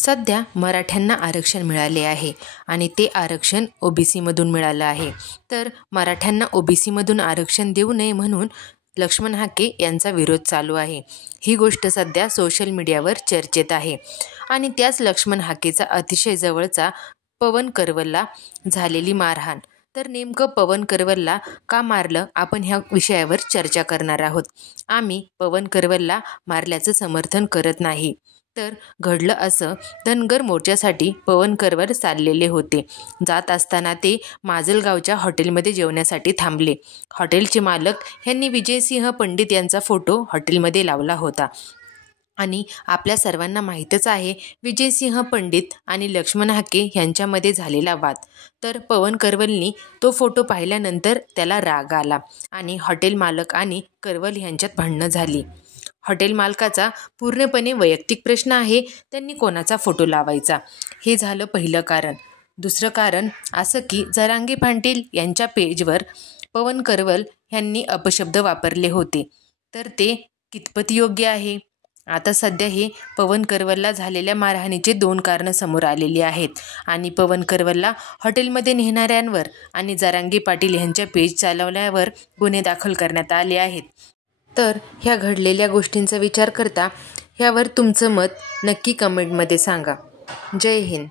सध्या मराठ्यांना आरक्षण मिळाले आहे आणि ते आरक्षण OBC-मधून मिळालं आहे. तर मराठ्यांना OBC-मधून आरक्षण देऊ नये म्हणून लक्ष्मण हाके यांचा विरोध चालू आहे. ही गोष्ट सध्या सोशल मीडियावर चर्चेत आहे. आणि त्याच लक्ष्मण हाकेचा अतिशय जवळचा पवन करवलला झालेली मारहाण. तर नेमकं पवन करवलला का मारलं, आपण ह्या विषयावर चर्चा करणार आहोत. आम्ही पवन करवलला मारल्याचं समर्थन करत नाही. तर घडलं असं, धनगर मोर्चासाठी पवन करवल चाललेले होते. जात असताना ते माजलगावच्या हॉटेलमध्ये जेवण्यासाठी थांबले. हॉटेलचे मालक यांनी विजयसिंह पंडित यांचा फोटो हॉटेलमध्ये लावला होता. आणि आपल्या सर्वांना माहीतच आहे विजयसिंह पंडित आणि लक्ष्मण हाके यांच्यामध्ये झालेला वाद. तर पवन करवलनी तो फोटो पाहिल्यानंतर त्याला राग आला आणि हॉटेल मालक आणि करवल यांच्यात भांडणं झाली. हॉटेल मालकाचा पूर्णपणे वैयक्तिक प्रश्न आहे, त्यांनी कोणाचा फोटो लावायचा, हे झालं पहिलं कारण. दुसरं कारण असं की जरांगे पाटील यांच्या पेजवर पवन करवल यांनी अपशब्द वापरले होते. तर ते कितपत योग्य आहे? आता सध्या हे पवन करवलला झालेल्या मारहाणीचे 2 कारणं समोर आलेली आहेत आणि पवन करवलला हॉटेलमध्ये नेणाऱ्यांवर आणि जरांगे पाटील यांच्या पेज चालवल्यावर गुन्हे दाखल करण्यात आले आहेत. तर ह्या घडलेल्या गोष्टींचा विचार करता ह्यावर तुमचं मत नक्की कमेंटमध्ये सांगा. जय हिंद.